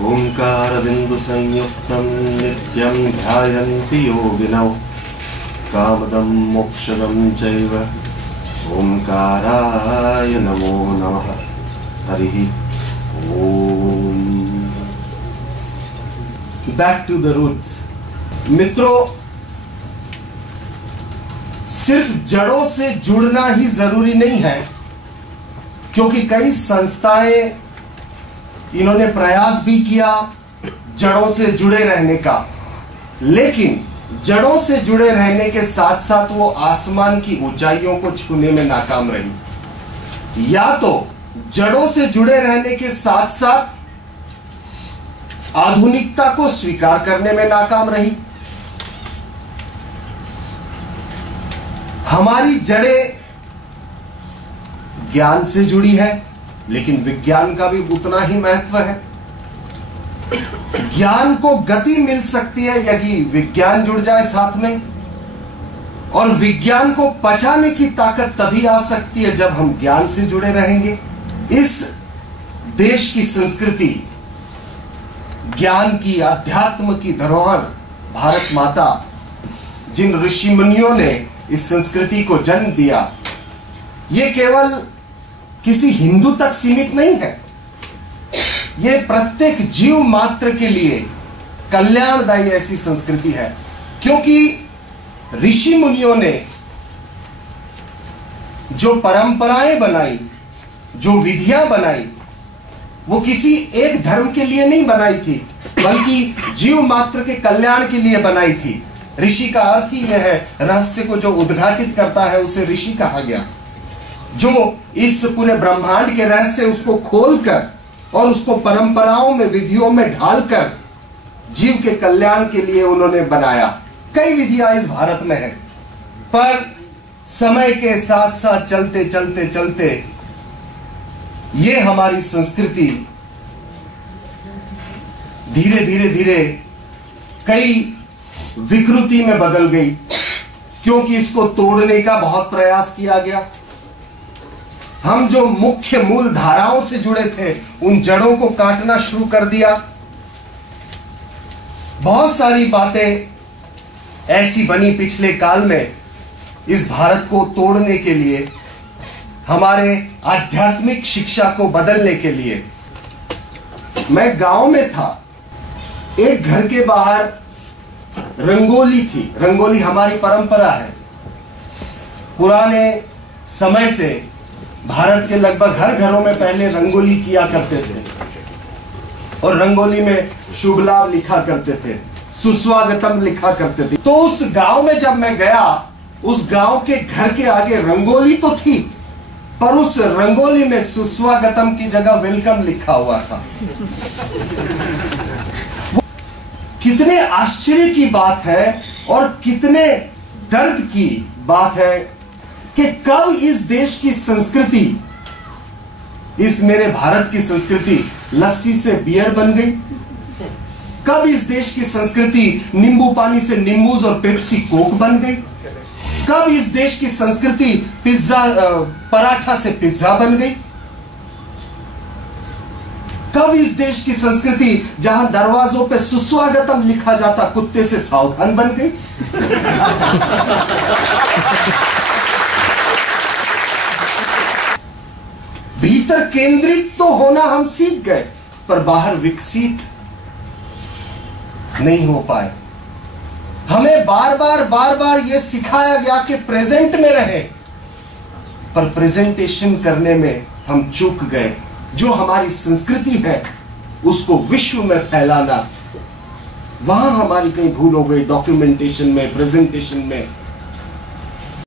ओंकार बिंदु संयुक्तं नित्यं ध्यायन्ति योगिनौ कामदं मोक्षदं चैव ओंकाराय नमो नमः। Hari Om. Back to the roots. मित्रों, सिर्फ जड़ों से जुड़ना ही जरूरी नहीं है, क्योंकि कई संस्थाएं इन्होंने प्रयास भी किया जड़ों से जुड़े रहने का, लेकिन जड़ों से जुड़े रहने के साथ साथ वो आसमान की ऊंचाइयों को छूने में नाकाम रही। या तो जड़ों से जुड़े रहने के साथ साथ आधुनिकता को स्वीकार करने में नाकाम रही। हमारी जड़ें ज्ञान से जुड़ी है, लेकिन विज्ञान का भी उतना ही महत्व है। ज्ञान को गति मिल सकती है यदि विज्ञान जुड़ जाए साथ में, और विज्ञान को पचाने की ताकत तभी आ सकती है जब हम ज्ञान से जुड़े रहेंगे। इस देश की संस्कृति, ज्ञान की, अध्यात्म की धरोहर भारत माता, जिन ऋषि मुनियों ने इस संस्कृति को जन्म दिया, ये केवल किसी हिंदू तक सीमित नहीं है। ये प्रत्येक जीव मात्र के लिए कल्याणदायी ऐसी संस्कृति है, क्योंकि ऋषि मुनियों ने जो परंपराएं बनाई, जो विधियां बनाई, वो किसी एक धर्म के लिए नहीं बनाई थी, बल्कि जीव मात्र के कल्याण के लिए बनाई थी। ऋषि का अर्थ ही यह है, रहस्य को जो उद्घाटित करता है उसे ऋषि कहा गया। जो इस पूरे ब्रह्मांड के रहस्य उसको खोलकर और उसको परंपराओं में, विधियों में ढालकर जीव के कल्याण के लिए उन्होंने बनाया। कई विधियां इस भारत में हैं, पर समय के साथ साथ चलते चलते चलते ये हमारी संस्कृति धीरे धीरे धीरे कई विकृति में बदल गई, क्योंकि इसको तोड़ने का बहुत प्रयास किया गया। हम जो मुख्य मूल धाराओं से जुड़े थे, उन जड़ों को काटना शुरू कर दिया। बहुत सारी बातें ऐसी बनी पिछले काल में इस भारत को तोड़ने के लिए, हमारे आध्यात्मिक शिक्षा को बदलने के लिए। मैं गांव में था, एक घर के बाहर रंगोली थी। रंगोली हमारी परंपरा है। पुराने समय से भारत के लगभग हर घरों में पहले रंगोली किया करते थे, और रंगोली में शुभ लाभ लिखा करते थे, सुस्वागतम लिखा करते थे। तो उस गांव में जब मैं गया, उस गांव के घर के आगे रंगोली तो थी, पर उस रंगोली में सुस्वागतम की जगह वेलकम लिखा हुआ था। कितने आश्चर्य की बात है और कितने दर्द की बात है कि कब इस देश की संस्कृति, इस मेरे भारत की संस्कृति लस्सी से बियर बन गई। कब इस देश की संस्कृति नींबू पानी से नींबूज और पेप्सी कोक बन गई। कब इस देश की संस्कृति पिज्जा, पराठा से पिज्जा बन गई। कब इस देश की संस्कृति जहां दरवाजों पे सुस्वागतम लिखा जाता, कुत्ते से सावधान बन गई। भीतर केंद्रित तो होना हम सीख गए, पर बाहर विकसित नहीं हो पाए। हमें बार बार यह सिखाया गया कि प्रेजेंट में रहे, पर प्रेजेंटेशन करने में हम चूक गए। जो हमारी संस्कृति है उसको विश्व में फैलाना, वहां हमारी कहीं भूल हो गई। डॉक्यूमेंटेशन में, प्रेजेंटेशन में